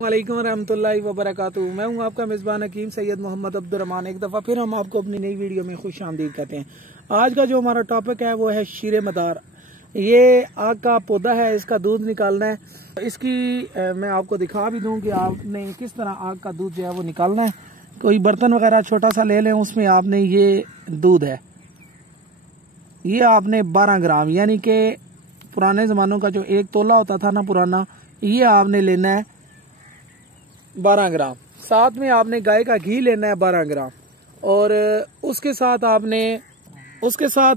वालेकुम रहमतुल्लाहि व बरकातुहू। मैं हूं आपका मेज़बान हकीम सैयद मोहम्मद अब्दुर्रहमान। एक दफ़ा फिर हम आपको अपनी नई वीडियो में खुश आमदीद कहते हैं। आज का जो हमारा टॉपिक है वो है शीरे मदार। ये आग का पौधा है, इसका दूध निकालना है। इसकी मैं आपको दिखा भी दूं कि आपने किस तरह आग का दूध जो है वो निकालना है। कोई बर्तन वगैरह छोटा सा ले लें, उसमें आपने ये दूध है, ये आपने 12 ग्राम यानी कि पुराने ज़मानों का जो एक तोला होता था ना पुराना, ये आपने लेना है 12 ग्राम। साथ में आपने गाय का घी लेना है 12 ग्राम और उसके साथ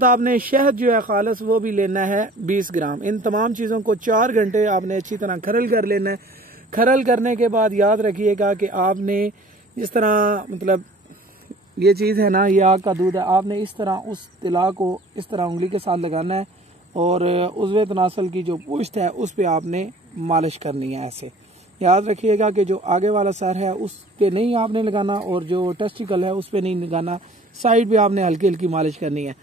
आपने शहद जो है खालिस वो भी लेना है 20 ग्राम। इन तमाम चीज़ों को 4 घंटे आपने अच्छी तरह खरल कर लेना है। खरल करने के बाद याद रखिएगा कि आपने जिस तरह मतलब ये चीज़ है ना, ये आग का दूध है, आपने इस तरह उस तिला को इस तरह उंगली के साथ लगाना है और उज़्वे तनासल की जो पुश्त है उस पर आपने मालिश करनी है। ऐसे याद रखिएगा कि जो आगे वाला सर है उस पे नहीं आपने लगाना और जो टेस्टिकल है उस पे नहीं लगाना, साइड पे आपने हल्की हल्की मालिश करनी है।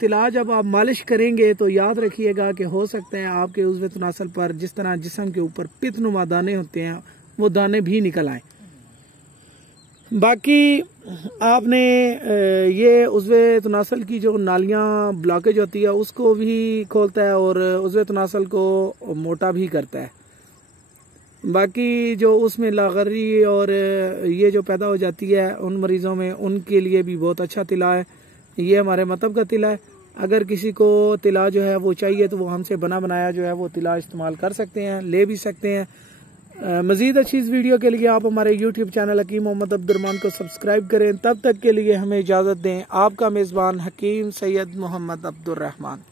तिला जब आप मालिश करेंगे तो याद रखिएगा कि हो सकता है आपके उज़्वे तनासल पर जिस तरह जिस्म के ऊपर पित्तनुमा दाने होते हैं वो दाने भी निकल आए। बाकी आपने ये उज़्वे तनासल की जो नालियाँ ब्लॉकेज होती है उसको भी खोलता है और उज़्वे तनासल को मोटा भी करता है। बाकी जो उसमें लागरी और ये जो पैदा हो जाती है उन मरीज़ों में, उनके लिए भी बहुत अच्छा तिला है। ये हमारे मतलब का तिला है। अगर किसी को तिला जो है वो चाहिए तो वो हमसे बना बनाया जो है वो तिला इस्तेमाल कर सकते हैं, ले भी सकते हैं। मज़ीद अच्छी इस वीडियो के लिए आप हमारे YouTube चैनल हकीम मोहम्मद अब्दुर्रहमान को सब्सक्राइब करें। तब तक के लिए हमें इजाज़त दें। आपका मेज़बान हकीम सैयद मोहम्मद अब्दुर्रहमान।